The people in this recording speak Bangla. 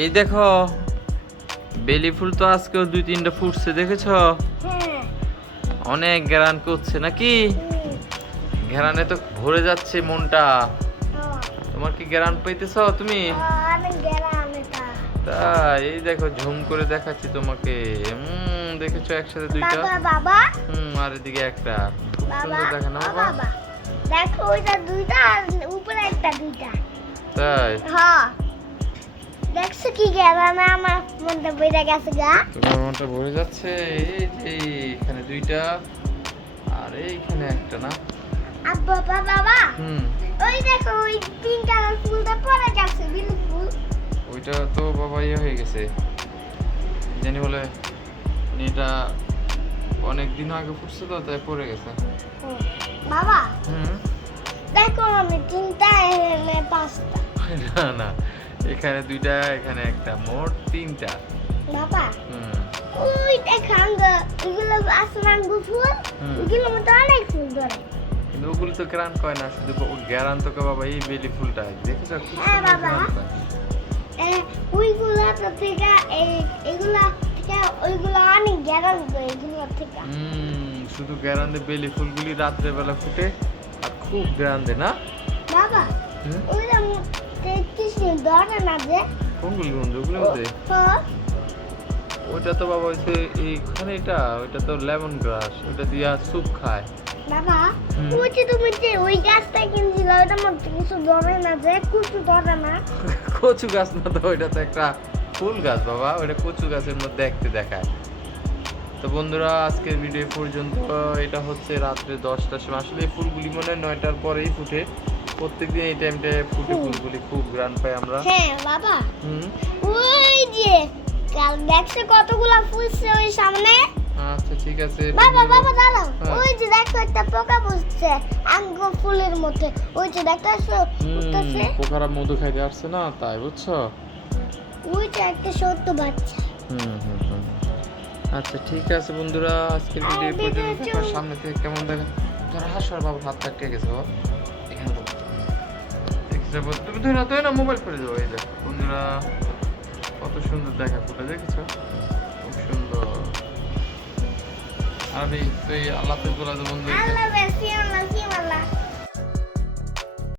এই দেখো বেলি ফুল তো আজকেও 2-3টা ফুটছে দেখেছো? হ্যাঁ। অনেক ঘ্রাণ করছে নাকি? ঘ্রাণে তো ভরে যাচ্ছে মনটা। তোমার কি ঘ্রাণ পাইতেছো তুমি? অনেক গেলাম এটা। তাই এই দেখো ঝুম করে দেখাচ্ছি তোমাকে। দেখেছো একসাথে দুইটা? বাবা বাবা আর এদিকে একটা। খুব বাবা সুন্দর দেখে না ও বাবা? বাবা দেখো ওইটা দুইটা আর উপরে একটা দুইটা। তাই হ্যাঁ দেখছো কি গেলাম আমার মনটা বেড়ে গেছে গা। তোমার মনটা ভরে যাচ্ছে। এই যে এখানে দুইটা আর এইখানে একটা না? আর বাবা বাবা হুম ওই দেখো ওই পিঙ্ক কালার ফুলটা পড়ে গেছে বিলি ফুল। ওইটা তো বাবা ইয়ে হয়ে গেছে জানি বলে এটা অনেক দিন আগে ফুটছে তো তাই পড়ে গেছে। বাবা হুম দেখো আমি তিনটা এখানে পাঁচটা। না না এখানে দুইটা এখানে একটা মোট 3টা। বাবা হুম ওই দেখান গো এগুলো আসমান ফুল হুম। এগুলো মতো অনেক ফুল ধরে। কিন্তু ওগুলো তো গ্রান কয় না শুধু গ্রান তো কয় বাবা এই বেলি ফুলটা দেখেছো খুব হ্যাঁ, সুন্দর বাবা। গ্রান কয়। ওইগুলা তো থেকে এগুলা থেকে ওইগুলো অনেক গ্যারান গো এগুলো থেকে। শুধু গ্রান্দে বেলি ফুলগুলি রাত্রে বেলা ফুটে আর খুব গ্রান্দে না? বাবা হুম? ওইটা কিছু ধরে না যে। কোনগুলি বন্ধু ওগুলো মধ্যে? হ্যাঁ, ওইটা তো বাবা হইছে এইখানে এটা ওইটা তো লেমন গ্রাস ওইটা দিয়া স্যুপ খায়। বাবা হুম। ওই যে তুমি যে ওই গাছটা কিনছিল ওইটার মধ্যে কিছু ধরে না যে কিছু ধরে না। কচু গাছ না তো ওইটা তো একটা ফুল গাছ বাবা ওইটা কচু গাছের মধ্যে দেখতে দেখায়। তো বন্ধুরা আজকের ভিডিও এই পর্যন্ত। এটা হচ্ছে রাত্রে 10টার সময় আসলে এই ফুলগুলি মনে হয় 9টার পরেই ফুটে। প্রত্যেকদিন এই টাইমটায় ফুটে ফুলগুলি খুব গ্রান পাই আমরা। হ্যাঁ বাবা হুম ওই যে কাল দেখছে কতগুলা ফুলছে ওই সামনে। আচ্ছা ঠিক আছে বাবা বাবা দাঁড়াও হ্যাঁ। ওই যে দেখো একটা পোকা বসছে আঙ্গ ফুলের মধ্যে ওই যে দেখতেছো উঠতেছে পোকারা মধু খাইতে আসছে না তাই বুঝছো? ওই যে একটা ছোট্ট বাচ্চা। হুম আচ্ছা ঠিক আছে বন্ধুরা আজকের ভিডিও আর পর্যন্ত ভিডিও দেখার সামনে থেকে কেমন দেখা ধরো হাসার বাবু হাতটা কে গেছে বাবা এখানে তো দেখছো তুমি ধরে না মোবাইল করে দেবো এই দেখো বন্ধুরা কত সুন্দর দেখা ফুটে দেখেছো খুব সুন্দর। আর তুই আল্লাহ হাফেজ বলা বন্ধু আল্লাহ বেশি আল্লাহ কি বলা